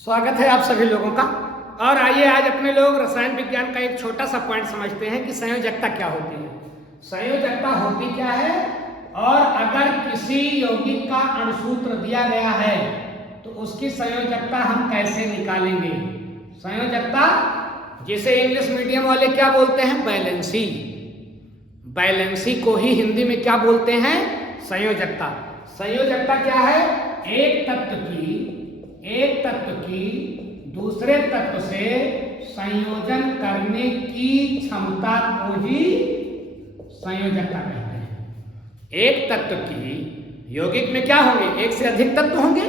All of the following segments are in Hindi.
स्वागत है आप सभी लोगों का। और आइए आज अपने लोग रसायन विज्ञान का एक छोटा सा पॉइंट समझते हैं कि संयोजकता क्या होती है। संयोजकता होती क्या है और अगर किसी यौगिक का अणुसूत्र दिया गया है तो उसकी संयोजकता हम कैसे निकालेंगे। संयोजकता जिसे इंग्लिश मीडियम वाले क्या बोलते हैं, बैलेंसी। बैलेंसी को ही हिंदी में क्या बोलते हैं, संयोजकता। संयोजकता क्या है, एक तत्व की दूसरे तत्व से संयोजन करने की क्षमता को ही संयोजकता कहते हैं। एक तत्व की, यौगिक में क्या होंगे, एक से अधिक तत्व होंगे,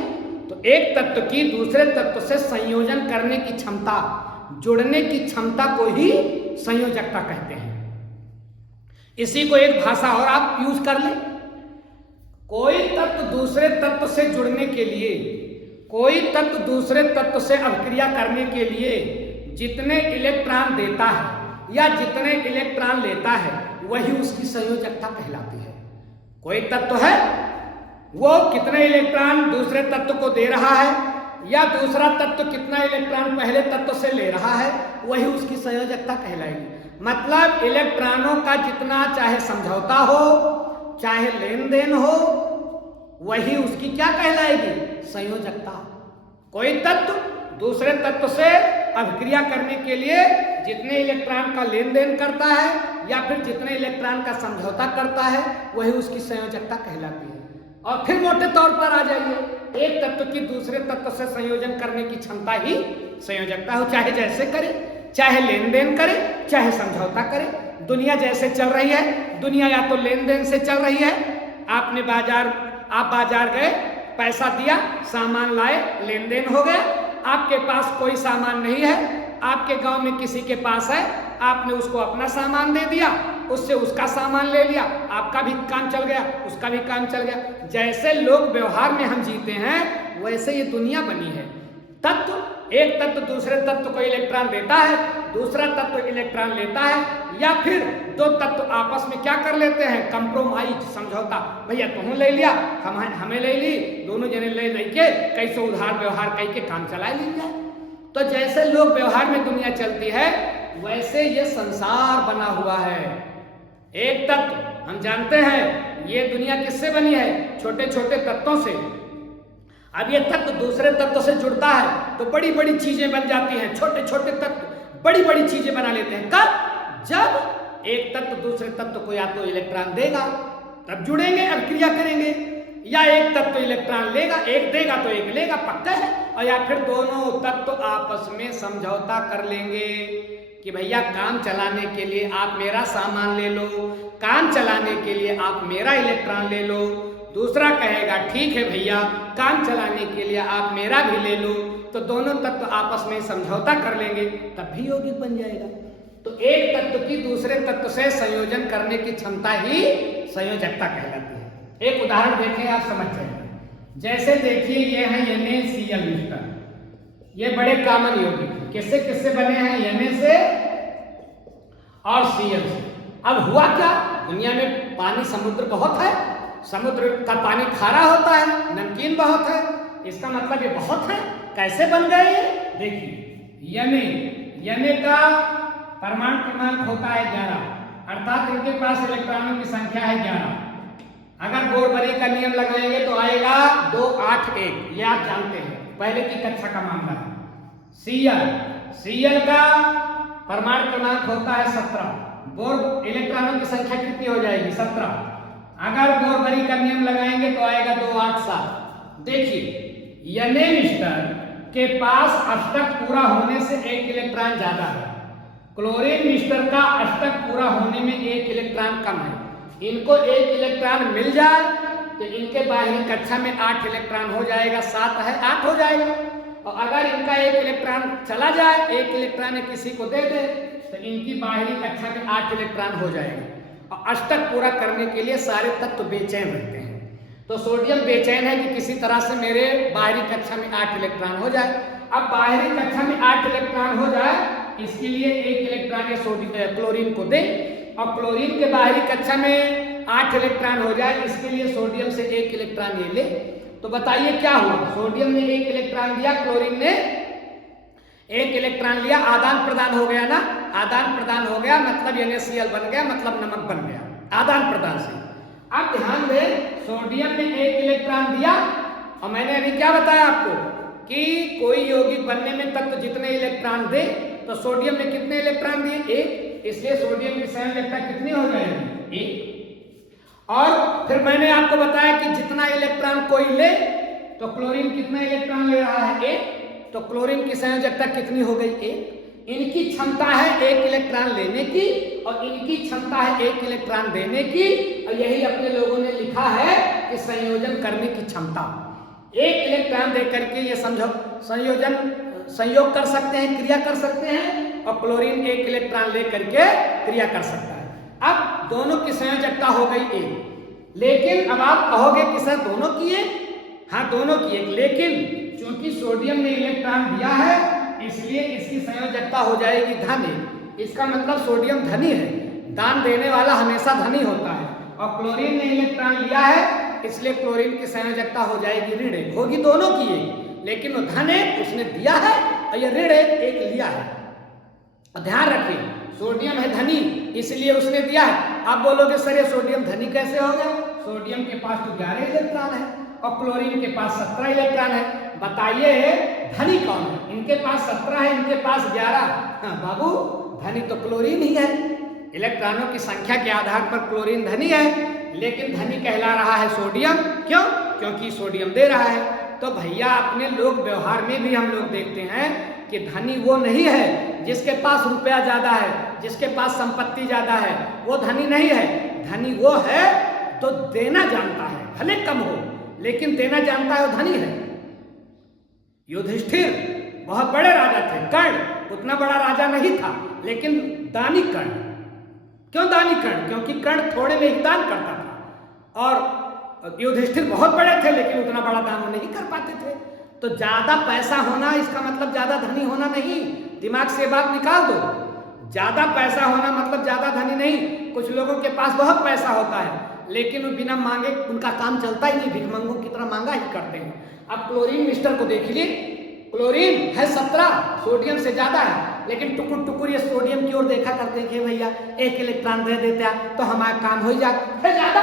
तो एक तत्व की दूसरे तत्व से संयोजन करने की क्षमता, जुड़ने की क्षमता को ही संयोजकता कहते हैं। इसी को एक भाषा और आप यूज कर लें। कोई तत्व दूसरे तत्व से जुड़ने के लिए, कोई तत्व दूसरे तत्व से अभिक्रिया करने के लिए जितने इलेक्ट्रॉन देता है या जितने इलेक्ट्रॉन लेता है वही उसकी संयोजकता कहलाती है। कोई तत्व है वो कितने इलेक्ट्रॉन दूसरे तत्व को दे रहा है या दूसरा तत्व कितना इलेक्ट्रॉन पहले तत्व से ले रहा है, वही उसकी संयोजकता कहलाएगी। मतलब इलेक्ट्रॉनों का जितना चाहे समझौता हो चाहे लेन देन हो, वही उसकी क्या कहलाएगी, संयोजकता। कोई तत्व दूसरे तत्व से अभिक्रिया करने के लिए जितने इलेक्ट्रॉन का लेन देन करता है या फिर जितने इलेक्ट्रॉन का समझौता करता है वही उसकी संयोजकता कहलाती है। और फिर मोटे तौर पर आ जाइए, एक तत्व की दूसरे तत्व से संयोजन करने की क्षमता ही संयोजकता हो, चाहे जैसे करे, चाहे लेन देन करे, चाहे समझौता करे। दुनिया जैसे चल रही है, दुनिया या तो लेन देन से चल रही है। आप बाजार गए, पैसा दिया, सामान लाए, लेन देन हो गया। आपके पास कोई सामान नहीं है, आपके गांव में किसी के पास है, आपने उसको अपना सामान दे दिया, उससे उसका सामान ले लिया, आपका भी काम चल गया, उसका भी काम चल गया। जैसे लोग व्यवहार में हम जीते हैं वैसे ये दुनिया बनी है। तत्व, एक तत्व दूसरे तत्व को इलेक्ट्रॉन देता है, दूसरा तत्व इलेक्ट्रॉन लेता है, या फिर दो तत्व आपस में क्या कर लेते हैं, कंप्रोमाइज, समझौता। भैया तुम ले लिया, हमें ले ली, दोनों जने ले लेके कैसे उधार व्यवहार करके काम चला ली जाए। तो जैसे लोग व्यवहार में दुनिया चलती है वैसे ये संसार बना हुआ है। एक तत्व हम जानते हैं ये दुनिया किससे बनी है, छोटे छोटे तत्वों से। अब ये तत्व दूसरे तत्व से जुड़ता है तो बड़ी बड़ी चीजें बन जाती हैं। छोटे छोटे तत्व बड़ी बड़ी चीजें बना लेते हैं। कब, जब एक तत्व दूसरे तत्व को या तो इलेक्ट्रॉन देगा तब जुड़ेंगे, अभिक्रिया करेंगे, या एक तत्व इलेक्ट्रॉन लेगा, एक देगा तो एक लेगा, पक्का है। और या फिर दोनों तत्व आपस में समझौता कर लेंगे कि भैया काम चलाने के लिए आप मेरा सामान ले लो, काम चलाने के लिए आप मेरा इलेक्ट्रॉन ले लो। दूसरा कहेगा ठीक है भैया, काम चलाने के लिए आप मेरा भी ले लो। तो दोनों तत्व आपस में समझौता कर लेंगे, तब भी यौगिक बन जाएगा। तो एक तत्व की दूसरे तत्व से संयोजन करने की क्षमता ही संयोजकता कहलाती है। एक उदाहरण देखें, आप समझ जाएंगे। जैसे देखिए ये है NaCl मिश्रण, ये बड़े कॉमन यौगिक किससे किससे बने हैं, Na से और Cl से। अब हुआ क्या, दुनिया में पानी, समुद्र बहुत है, समुद्र का पानी खारा होता है, नमकीन बहुत है, इसका मतलब ये बहुत है। कैसे बन गए ये, देखिए Na का परमाणु क्रमांक होता है 11, अर्थात इनके पास इलेक्ट्रॉनों की संख्या है 11। अगर बोरबरी का नियम लगाएंगे तो आएगा 2, 8, 1, ये आप जानते हैं, पहले की कक्षा का मामला है। Cl का परमाणु क्रमांक होता है 17, बोर इलेक्ट्रॉनों की संख्या कितनी हो जाएगी, 17। अगर बोरबरी का नियम लगाएंगे तो आएगा 2, 8, 7। देखिए Na मिश्रण के पास अष्टक पूरा होने से एक इलेक्ट्रॉन ज्यादा है, क्लोरीन मिश्रण का अष्टक पूरा होने में एक इलेक्ट्रॉन कम है। इनको एक इलेक्ट्रॉन मिल जाए तो इनके बाहरी कक्षा में 8 इलेक्ट्रॉन हो जाएगा, 7 है 8 हो जाएगा। और अगर इनका एक इलेक्ट्रॉन चला जाए, एक इलेक्ट्रॉन किसी को दे दे, तो इनकी बाहरी कक्षा में 8 इलेक्ट्रॉन हो जाएगा। और अष्टक पूरा करने के लिए सारे तत्व बेचैन रहते हैं। तो सोडियम बेचैन है कि किसी तरह से मेरे बाहरी कक्षा में 8 इलेक्ट्रॉन हो जाए। अब बाहरी कक्षा में 8 इलेक्ट्रॉन हो जाए, इसके लिए एक इलेक्ट्रॉन ये सोडियम क्लोरीन को दे, और क्लोरीन के बाहरी कक्षा में 8 इलेक्ट्रॉन हो जाए, इसके लिए सोडियम से एक इलेक्ट्रॉन ये ले। तो बताइए क्या हुआ, सोडियम ने एक इलेक्ट्रॉन दिया, क्लोरीन ने एक इलेक्ट्रॉन लिया, आदान प्रदान हो गया ना, आदान प्रदान हो गया मतलब NaCl बन गया, मतलब नमक बन गया आदान प्रदान से। अब ध्यान दें, सोडियम ने एक इलेक्ट्रॉन दिया और मैंने अभी क्या बताया आपको कि कोई यौगिक बनने में तत्व जितने इलेक्ट्रॉन दे, तो सोडियम ने कितने इलेक्ट्रॉन दिए? एक, इसलिए सोडियम की संयोजकता कितनी हो जाएगी? एक। और फिर मैंने आपको बताया कि जितना इलेक्ट्रॉन कोई ले, तो क्लोरीन कितना इलेक्ट्रॉन ले रहा है? एक, तो क्लोरीन की संयोजकता कितनी हो गई? एक। इनकी क्षमता है एक इलेक्ट्रॉन लेने की और इनकी क्षमता है एक इलेक्ट्रॉन देने की, और यही अपने लोगों ने लिखा है कि संयोजन करने की क्षमता। एक इलेक्ट्रॉन देकर के ये समझो संयोग कर सकते हैं, क्रिया कर सकते हैं, और क्लोरीन एक इलेक्ट्रॉन लेकर के क्रिया कर सकता है। अब दोनों की संयोजकता हो गई एक, लेकिन अब आप कहोगे कि सर दोनों की एक? हाँ दोनों की एक, लेकिन चूंकि सोडियम ने इलेक्ट्रॉन दिया है इसलिए इसकी संयोजकता हो जाएगी धन। इसका मतलब सोडियम धनी है, दान देने वाला हमेशा धनी होता है, और क्लोरीन ने इलेक्ट्रॉन लिया है इसलिए क्लोरीन की संयोजकता हो जाएगी ऋण एक। होगी दोनों की एक, लेकिन वो धन है उसने दिया है और ये ऋण एक लिया है। और ध्यान रखिए, सोडियम है धनी इसलिए उसने दिया है। आप बोलोगे सर ये सोडियम धनी कैसे हो गया? सोडियम के पास तो 11 इलेक्ट्रॉन है और क्लोरीन के पास 17 इलेक्ट्रॉन है। बताइए धनी कौन है? इनके पास 17 है, इनके पास 11। हाँ बाबू, धनी तो क्लोरीन ही है। इलेक्ट्रॉनों की संख्या के आधार पर क्लोरीन धनी है, लेकिन धनी कहला रहा है सोडियम। क्यों? क्योंकि सोडियम दे रहा है। तो भैया अपने लोग व्यवहार में भी हम लोग देखते हैं कि धनी वो नहीं है जिसके पास रुपया ज्यादा है, जिसके पास संपत्ति ज्यादा है, वो धनी नहीं है। धनी वो है तो देना जानता है, भले कम हो लेकिन देना जानता है, वो धनी है। युधिष्ठिर बहुत बड़े राजा थे, कर्ण उतना बड़ा राजा नहीं था, लेकिन दानी कर्ण। क्यों दानी कर्ण? क्योंकि कर्ण थोड़े में ही दान करता था, और युधिष्ठिर बहुत बड़े थे लेकिन उतना बड़ा दान नहीं कर पाते थे। तो ज्यादा पैसा होना इसका मतलब ज्यादा धनी होना नहीं, दिमाग से बात निकाल दो। ज्यादा पैसा होना मतलब ज्यादा धनी नहीं। कुछ लोगों के पास बहुत पैसा होता है लेकिन वो बिना मांगे उनका काम चलता ही नहीं, भिखमंगों की तरह मांगा ही करते हैं। अब क्लोरीन मिस्टर को देख लीजिए, क्लोरीन है 17, सोडियम से ज्यादा है, लेकिन टुकुर टुकुर ये सोडियम की ओर देखा करते हैं कि भैया एक इलेक्ट्रॉन दे देता तो हमारा काम हो जाए ज्यादा।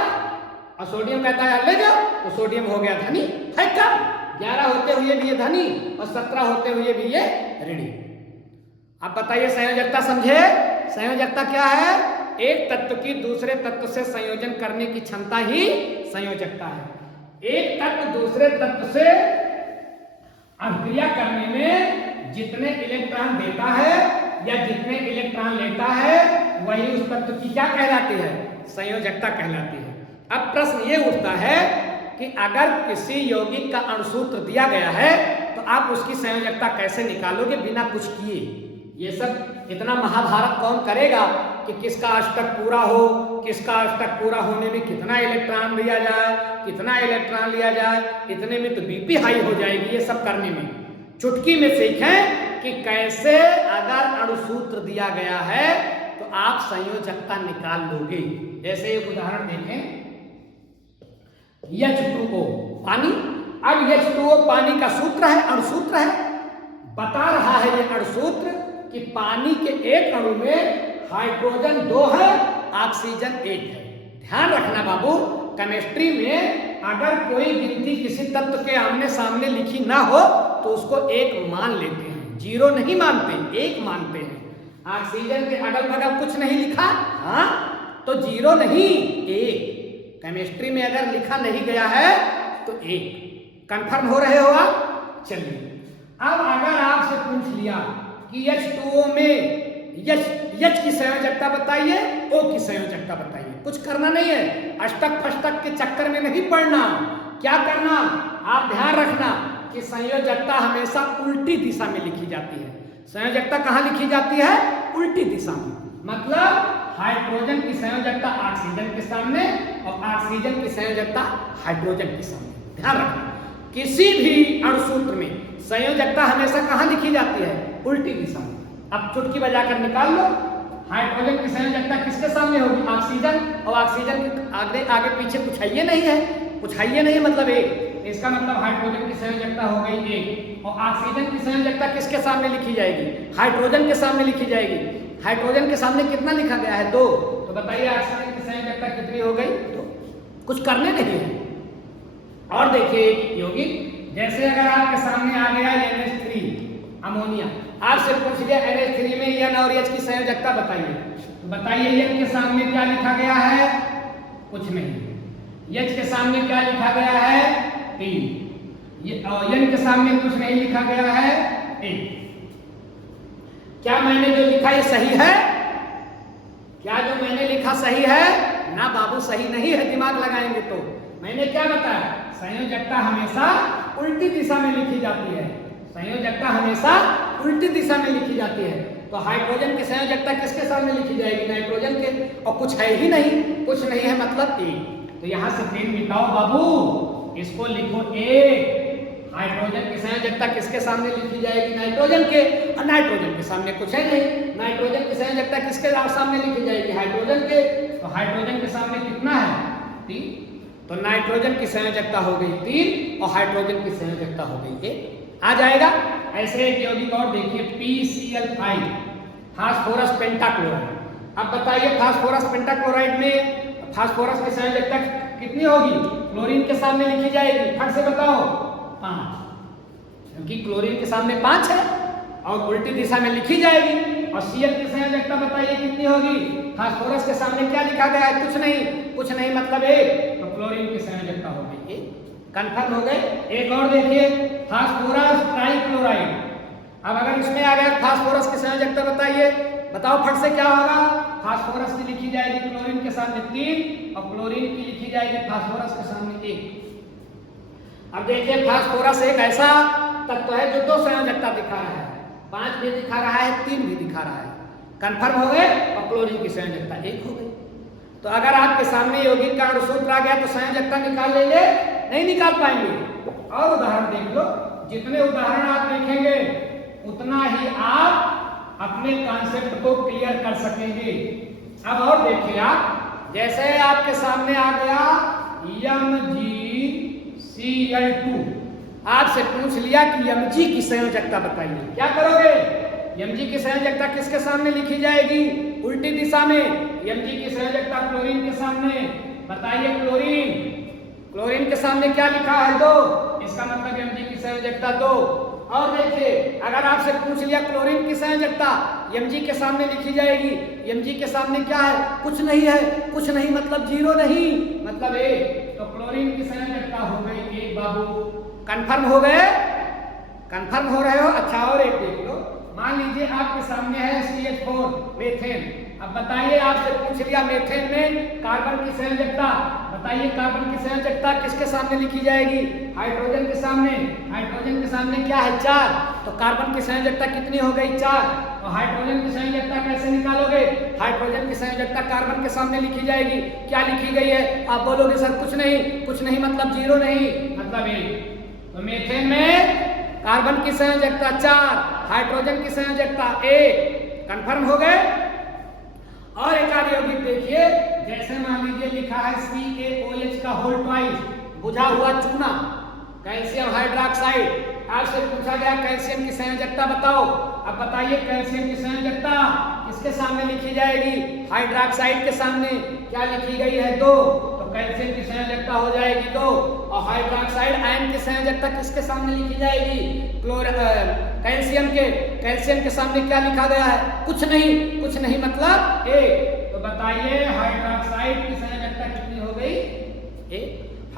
और सोडियम कहता है ले जाओ, तो सोडियम हो गया धनी। है कम 11 होते हुए भी ये धनी और 17 होते हुए भी ये ऋणी। अब बताइए संयोजकता समझे? संयोजकता क्या है? एक तत्व की दूसरे तत्व से संयोजन करने की क्षमता ही संयोजकता है। एक तत्व दूसरे तत्व से अभिक्रिया करने में जितने इलेक्ट्रॉन देता है या जितने इलेक्ट्रॉन लेता है वही उस तत्व की क्या कहलाती है? संयोजकता कहलाती है। अब प्रश्न ये उठता है कि अगर किसी यौगिक का अणुसूत्र दिया गया है तो आप उसकी संयोजकता कैसे निकालोगे बिना कुछ किए? ये सब इतना महाभारत कौन करेगा कि किसका अष्टक पूरा हो, किसका अष्टक पूरा होने में कितना इलेक्ट्रॉन दिया जाए, कितना इलेक्ट्रॉन लिया जाए, इतने में तो बीपी हाई हो जाएगी। ये सब करने में चुटकी में सीखें कि कैसे अगर अणुसूत्र दिया गया है तो आप संयोजकता निकाल लोगे। जैसे एक उदाहरण देखें, H2O पानी। अब H2O पानी का सूत्र है, अणुसूत्र है। बता रहा है ये अणुसूत्र कि पानी के एक अणु में हाइड्रोजन 2 है, ऑक्सीजन 1 है। ध्यान रखना बाबू, केमिस्ट्री में अगर कोई गिनती किसी तत्व के आमने सामने लिखी ना हो तो उसको 1 मान लेते हैं, 0 नहीं मानते, 1 मानते हैं। ऑक्सीजन के अगल बगल कुछ नहीं लिखा, हाँ तो 0 नहीं 1। केमिस्ट्री में अगर लिखा नहीं गया है तो 1। कंफर्म हो रहे हो आप? चलिए, अब अगर आपसे पूछ लिया कि H2O में H की संयोजकता बताइए, O की संयोजकता बताइए, कुछ करना नहीं है, अष्टक फष्टक के चक्कर में नहीं पड़ना। क्या करना? आप ध्यान रखना कि संयोजकता हमेशा उल्टी दिशा में लिखी जाती है। संयोजकता कहाँ लिखी जाती है? उल्टी दिशा में। मतलब हाइड्रोजन की संयोजकता ऑक्सीजन के सामने और ऑक्सीजन की संयोजकता हाइड्रोजन के सामने। ध्यान रखना, किसी भी अणुसूत्र में संयोजकता हमेशा कहाँ लिखी जाती है? उल्टी दिशा में। अब चुटकी बजाकर निकाल लो, हाइड्रोजन की संयोजकता किसके सामने होगी? ऑक्सीजन। और ऑक्सीजन के आगे आगे पीछे कुछ है नहीं है, कुछ है नहीं मतलब 1। इसका मतलब हाइड्रोजन की संयोजकता हो गई 1। और ऑक्सीजन की संयोजकता किसके सामने लिखी जाएगी? हाइड्रोजन के सामने लिखी जाएगी। हाइड्रोजन के सामने कितना लिखा गया है? 2। तो बताइए ऑक्सीजन की संयोजकता कितनी हो गई? 2। कुछ करने नहीं है। और देखिए यौगिक, जैसे अगर आपके सामने आ गया NH3 अमोनिया, आपसे पूछ लिया NH3 में N और H की संयोजकता बताइए, तो बताइए N के सामने क्या लिखा गया है? कुछ नहीं। H के सामने क्या लिखा गया है? 3। N के सामने कुछ नहीं लिखा गया है, 1। क्या मैंने जो लिखा ये सही है? क्या जो मैंने लिखा सही है? ना बाबू, सही नहीं है। दिमाग लगाएंगे तो मैंने क्या बताया? संयोजकता हमेशा उल्टी दिशा में लिखी जाती है। संयोजकता हमेशा उल्टी दिशा में लिखी जाती है। तो हाइड्रोजन की संयोजकता किसके सामने लिखी जाएगी? नाइट्रोजन के। और कुछ है ही नहीं, कुछ नहीं है मतलब 1। तो यहां से 3 मिटाओ बाबू, इसको लिखो 1। हाइड्रोजन की संयोजकता किसके सामने लिखी जाएगी? नाइट्रोजन के। और नाइट्रोजन के सामने कुछ है नहीं। नाइट्रोजन की संयोजकता किसके सामने लिखी जाएगी? हाइड्रोजन के। तो हाइड्रोजन के सामने कितना है? 3। तो नाइट्रोजन की संयोजकता हो गई 3 और हाइड्रोजन की संयोजकता हो गई 1। आ जाएगा। ऐसे एक यौगिक और देखिए, PCl5 फास्फोरस पेंटाक्लोराइड। अब बताइए फास्फोरस पेंटाक्लोराइड में फास्फोरस की संयोजकता कितनी होगी? क्लोरीन के सामने लिखी जाएगी। फट से बताओ। 5, क्योंकि क्लोरीन के सामने 5 है और उल्टी दिशा में लिखी जाएगी। और Cl की संयोजकता बताइए कितनी होगी? फास्फोरस के सामने क्या लिखा गया है? कुछ नहीं। कुछ नहीं मतलब 1। तो क्लोरीन की संयोजकता हो गई 1। कंफर्म हो गए। एक और देखिए, फास्फोरस ट्राइक्लोराइड। अब अगर इसमें आ गया फास्फोरस की संयोजकता बताइए, बताओ फट से क्या होगा? फास्फोरस की लिखी जाएगी क्लोरीन के सामने 3 और क्लोरीन की लिखी जाएगी फास्फोरस के सामने 1। अब देखिए, फास्फोरस एक ऐसा तत्व है जो 2 संयोजकता दिखा रहा है, 5 भी दिखा रहा है, 3 भी दिखा रहा है। कंफर्म हो गए। और क्लोरीन की संयोजकता 1 हो गई। तो अगर आपके सामने यौगिक का अणुसूत्र आ गया तो संयोजकता निकाल लेंगे? नहीं निकाल पाएंगे। और उदाहरण देख लो। जितने उदाहरण आप देखेंगे उतना ही आप अपने कॉन्सेप्ट को क्लियर कर सकेंगे। अब और देखिए आप, जैसे आपके सामने आ गया MgCl2, आपसे पूछ लिया कि Mg की संयोजकता बताइए, क्या करोगे? Mg की संयोजकता किसके सामने लिखी जाएगी? उल्टी दिशा में। Mg की संयोजकता क्लोरीन के सामने। बताइए क्लोरीन, क्लोरीन के सामने क्या लिखा है? 2। इसका मतलब Mg की संयोजकता 2। और देखिए, अगर आपसे पूछ लिया क्लोरीन की संयोजकता Mg के सामने लिखी जाएगी, Mg के सामने क्या है? कुछ नहीं है। कुछ नहीं मतलब 0 नहीं, मतलब 1। तो क्लोरीन की संयोजकता हो गई 1 बाबू। कंफर्म हो गए? कंफर्म हो रहे हो? अच्छा, और एक देख लो। मान लीजिए आपके सामने है CH4 मेथेन। अब बताइए, आपसे पूछ लिया मेथेन में कार्बन की संयोजकता बताइए। कार्बन की संयोजकता किसके सामने लिखी जाएगी? हाइड्रोजन के सामने। हाइड्रोजन के सामने क्या है? 4। तो कार्बन की संयोजकता कितनी हो गई? 4। और हाइड्रोजन की संयोजकता कैसे निकालोगे? हाइड्रोजन की संयोजकता कार्बन के सामने लिखी जाएगी। क्या लिखी गई है? आप बोलोगे सर कुछ नहीं। कुछ नहीं मतलब 0 नहीं, मतलब 1। तो मीथेन में कार्बन की संयोजकता 4, हाइड्रोजन की संयोजकता 1। कंफर्म हो गए। और एक और यौगिक देखिए, जैसे मान लीजिए लिखा है CaOH का होल ट्वाइस, बुझा हुआ चूना, कैल्शियम हाइड्रोक्साइड। आपसे पूछा गया कैल्शियम की संयोजकता बताओ। अब बताइए कैल्शियम की संयोजकता किसके सामने लिखी जाएगी? हाइड्रोक्साइड के सामने। क्या लिखी गई है? 2। तो कैल्शियम की संयोजकता हो जाएगी 2। और हाइड्रोक्साइड आयन की संयोजकता किसके सामने लिखी जाएगी? कैल्शियम के सामने क्या लिखा गया है? कुछ नहीं। कुछ नहीं मतलब 1। तो बताइए हाइड्रोक्साइड की संयोजकता कितनी हो गई? 1।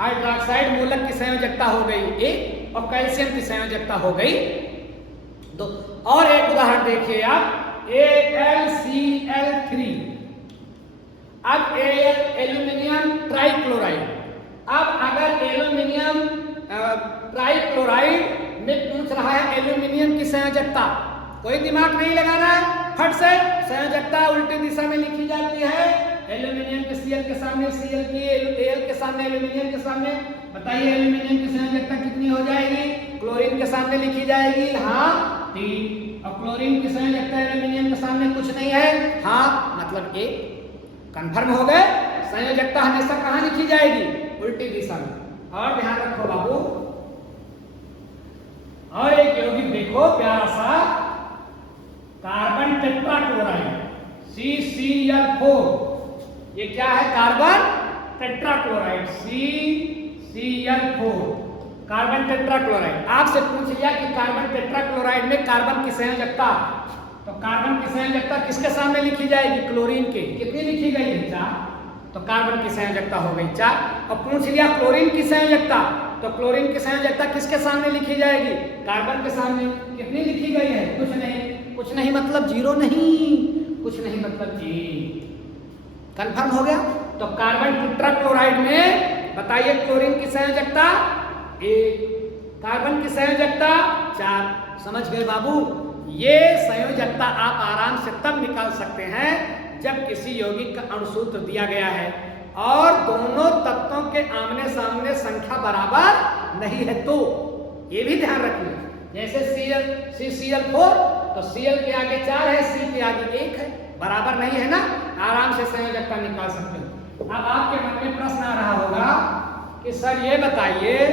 हाइड्रोक्साइड मूलक की संयोजकता हो गई 1 और कैल्शियम की संयोजकता हो गई 2। और एक उदाहरण देखिए आप, AlCl3। अब एल्यूमिनियम ट्राइक्लोराइड। अब अगर एल्यूमिनियम ट्राइक्लोराइड में पूछ रहा है एल्यूमिनियम की संयोजकता, कोई दिमाग नहीं लगाना है, फट से संयोजकता उल्टी दिशा में लिखी जाती है। एल्यूमिनियम के Cl के सामने Cl की, Al के सामने एल्यूमिनियम के सामने। बताइए एल्यूमिनियम की संयोजकता कितनी हो जाएगी? क्लोरीन के सामने लिखी जाएगी, हाँ 3। और क्लोरीन की संयोजकता एल्यूमिनियम के सामने कुछ नहीं है, हाँ मतलब 1। कंफर्म हो गए। संयोजकता हमेशा कहाँ लिखी जाएगी? उल्टी दिशा में। और ध्यान रखो बाबू, देखो प्यारा सा कार्बन टेट्राक्लोराइड CCl4, ये क्या है? Carbon tetrachloride CCl4 carbon tetrachloride. आपसे पूछ लिया कि कार्बन टेट्राक्लोराइड में कार्बन की संयोजकता, तो कार्बन की संयोजकता किसके सामने लिखी जाएगी? क्लोरीन के। कितनी लिखी गई है? 4। तो कार्बन की संयोजकता हो गई 4। और पूछ लिया क्लोरीन की संयोजकता, तो क्लोरीन की संयोजकता किसके सामने लिखी जाएगी? कार्बन के सामने। कितनी लिखी गई है? कुछ नहीं। कुछ नहीं मतलब 0 नहीं, कुछ नहीं मतलब 1। कंफर्म हो गया? तो कार्बन टेट्राक्लोराइड में बताइए क्लोरीन की संयोजकता 1, कार्बन की संयोजकता 4। समझ गए बाबू? ये संयोजकता आप आराम से तब निकाल सकते हैं जब किसी यौगिक का अणुसूत्र दिया गया है और दोनों तत्वों के आमने सामने संख्या बराबर नहीं है तो। ये भी ध्यान रखिए, जैसे CCl4, तो Cl के आगे 4 है, C के आगे 1 है, बराबर नहीं है ना, आराम से संयोजकता निकाल सकते हो। अब आपके मन में प्रश्न आ रहा होगा कि सर ये बताइए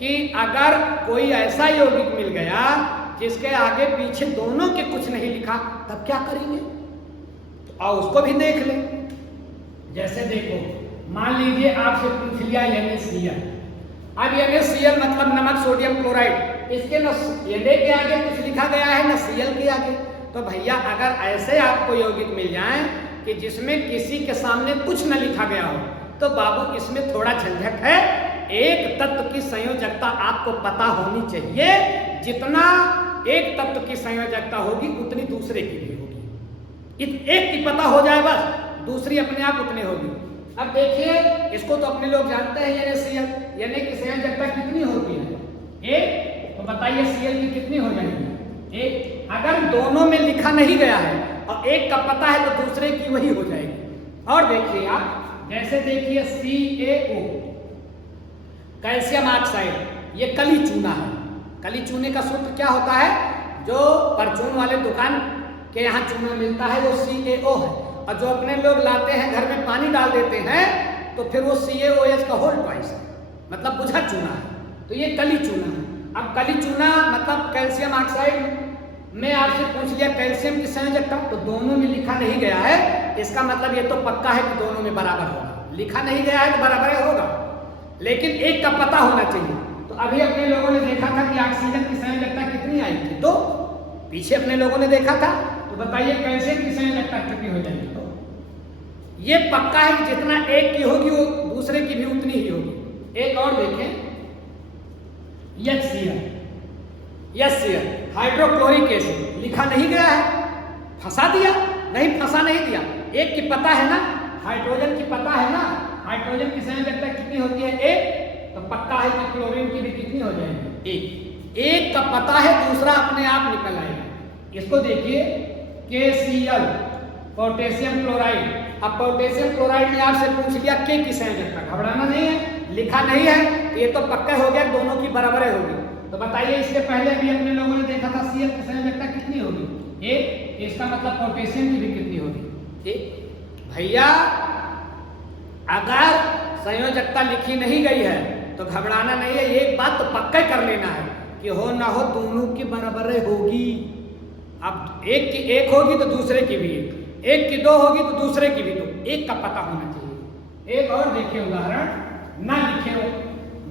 कि अगर कोई ऐसा यौगिक मिल गया जिसके आगे पीछे दोनों के कुछ नहीं लिखा, तब क्या करेंगे? तो आओ उसको भी देख लें। जैसे देखो, मान लीजिए आपसे पूछ लिया NaCl। अब NaCl मतलब नमक सोडियम क्लोराइड, इसके न Na के आगे कुछ लिखा गया है न Cl के आगे। तो भैया अगर ऐसे आपको यौगिक मिल जाए कि जिसमें किसी के सामने कुछ न लिखा गया हो, तो बाबू इसमें थोड़ा झंझट है। एक तत्व की संयोजकता आपको पता होनी चाहिए, जितना एक तत्व की संयोजकता होगी उतनी दूसरे की भी होगी। एक की पता हो जाए बस, दूसरी अपने आप उतनी होगी। अब देखिए, इसको तो अपने लोग जानते हैं NaCl, Na की संयोजकता कितनी होती है? 1। तो बताइए Cl की कितनी हो जाएगी? 1। अगर दोनों में लिखा नहीं गया है और एक का पता है तो दूसरे की वही हो जाएगी। और देखिए आप, जैसे देखिए CaO कैल्शियम ऑक्साइड, ये कली चूना है। कली चूने का सूत्र क्या होता है? जो परचून वाले दुकान के यहाँ चूना मिलता है वो CaO है, और जो अपने लोग लाते हैं घर में पानी डाल देते हैं तो फिर वो CaOH का होल ट्वाइस है, मतलब बुझा चूना है। तो ये कली चूना है। अब कली चूना मतलब कैल्शियम ऑक्साइड में आपसे पूछ लिया कैल्शियम की संयोजकता, तो दोनों में लिखा नहीं गया है, इसका मतलब ये तो पक्का है कि दोनों में बराबर होगा। लिखा नहीं गया है तो बराबर होगा, लेकिन एक का पता होना चाहिए। तो अभी अपने लोगों ने देखा था कि ऑक्सीजन की संयोजकता कितनी आई थी, तो पीछे अपने लोगों ने देखा था। तो बताइए कैल्शियम की संयोजकता कितनी हो जाएगी? तो ये पक्का है कि जितना एक की होगी वो दूसरे की भी उतनी ही होगी। एक और देखें, HCl हाइड्रोक्लोरिक एसिड, लिखा नहीं गया है, फंसा दिया? नहीं, फंसा नहीं दिया। एक की पता है ना, हाइड्रोजन की पता है ना, हाइड्रोजन की संयोजकता कितनी होती है? 1। तो पक्का है कि क्लोरीन की भी कितनी हो जाएगी? 1। एक का पता है, दूसरा अपने आप निकल आएगा। इसको देखिए KCl पोटेशियम क्लोराइड। अब पोटेशियम क्लोराइड में आपसे पूछ लिया K की संयोजकता, घबराना नहीं है, लिखा नहीं है तो ये तो पक्का हो गया दोनों की बराबर होगी। तो बताइए इसके पहले भी अपने लोगों ने देखा था Cl की संयोजकता कितनी होगी? 1। इसका मतलब पोटेशियम की भी कितनी होगी? 1। भैया अगर संयोजकता लिखी नहीं गई है तो घबराना नहीं है, एक बात तो पक्का कर लेना है कि हो ना हो दोनों की बराबर होगी। अब एक की 1 होगी तो दूसरे की भी 1, एक की 2 होगी तो दूसरे की भी 2, एक का पता होना चाहिए। एक और देखिए उदाहरण,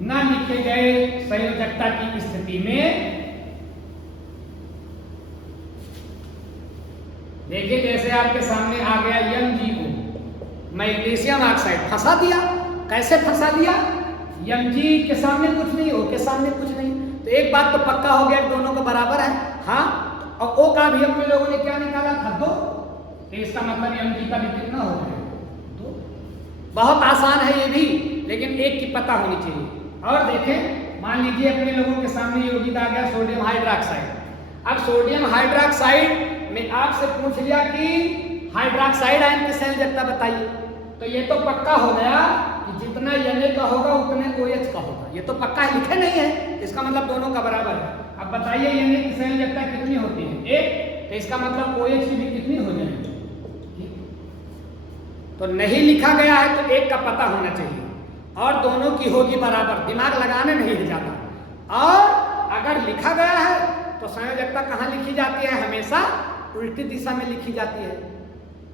ना लिखे गए संयोजकता की स्थिति में देखिए, जैसे आपके सामने आ गया MgO मैग्नीशियम ऑक्साइड, फंसा दिया। कैसे फंसा दिया? Mg के सामने कुछ नहीं, O के सामने कुछ नहीं, तो एक बात तो पक्का हो गया कि दोनों का बराबर है। हाँ, और O का भी अपने लोगों ने क्या निकाला था? 2। तो इसका मतलब Mg का भी कितना हो गया? 2। बहुत आसान है ये भी, लेकिन एक की पता होनी चाहिए। और देखें, मान लीजिए अपने लोगों के सामने यौगिक आ गया सोडियम हाइड्रोक्साइड। अब सोडियम हाइड्रोक्साइड में आपसे पूछ लिया कि हाइड्रोक्साइड आयन की संयोजकता बताइए, तो ये तो पक्का हो गया कि जितना Na का होगा उतने OH का होगा। ये तो पक्का है, लिखे नहीं है, इसका मतलब दोनों का बराबर है। अब बताइए Na की संयोजकता कितनी होती है? 1। तो इसका मतलब OH की भी कितनी हो जाएगी? तो नहीं लिखा गया है तो एक का पता होना चाहिए और दोनों की होगी बराबर, दिमाग लगाने नहीं जाता। और अगर लिखा गया है तो संयोजकता कहाँ लिखी जाती है? हमेशा उल्टी दिशा में लिखी जाती है।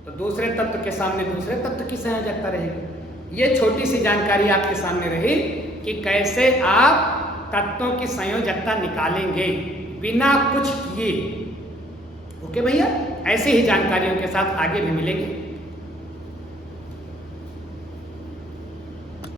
तो दूसरे तत्व के सामने दूसरे तत्व की संयोजकता रहेगी। ये छोटी सी जानकारी आपके सामने रही कि कैसे आप तत्वों की संयोजकता निकालेंगे बिना कुछ किए। ओके भैया, ऐसी ही जानकारियों के साथ आगे भी मिलेंगे।